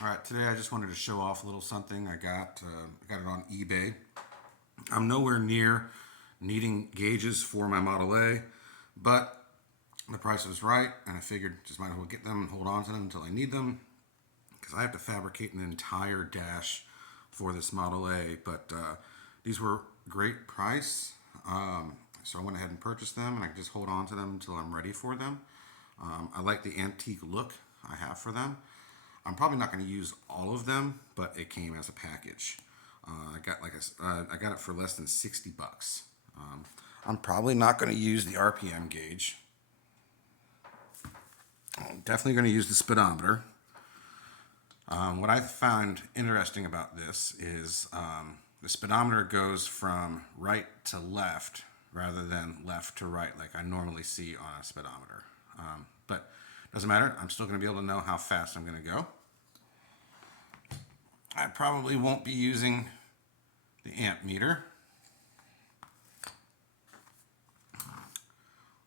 All right, today I just wanted to show off a little something I got it on eBay. I'm nowhere near needing gauges for my Model A, but the price was right, and I figured just might as well get them and hold on to them until I need them because I have to fabricate an entire dash for this Model A. But these were great price, so I went ahead and purchased them, and I can just hold on to them until I'm ready for them. I like the antique look I have for them. I'm probably not going to use all of them, but it came as a package. I got it for less than 60 bucks. I'm probably not going to use the RPM gauge. I'm definitely going to use the speedometer. What I found interesting about this is the speedometer goes from right to left rather than left to right like I normally see on a speedometer. But doesn't matter. I'm still going to be able to know how fast I'm going to go. I probably won't be using the amp meter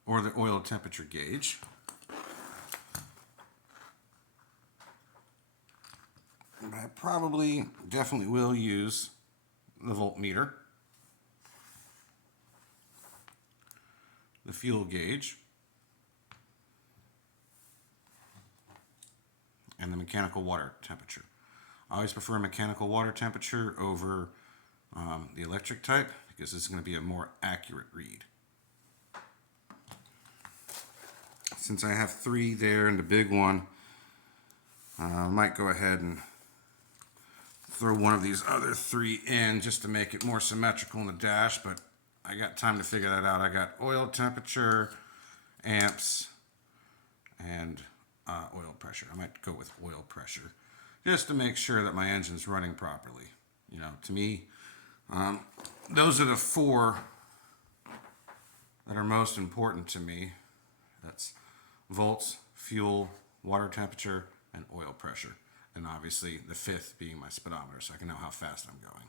or the oil temperature gauge. But I probably definitely will use the voltmeter, the fuel gauge, and the mechanical water temperature. I always prefer mechanical water temperature over the electric type because this is going to be a more accurate read. Since I have three there and the big one, I might go ahead and throw one of these other three in just to make it more symmetrical in the dash, but I got time to figure that out. I got oil temperature, amps, and oil pressure. I might go with oil pressure just to make sure that my engine's running properly. You know, to me, those are the four that are most important to me. That's volts, fuel, water temperature, and oil pressure. And obviously the fifth being my speedometer, so I can know how fast I'm going.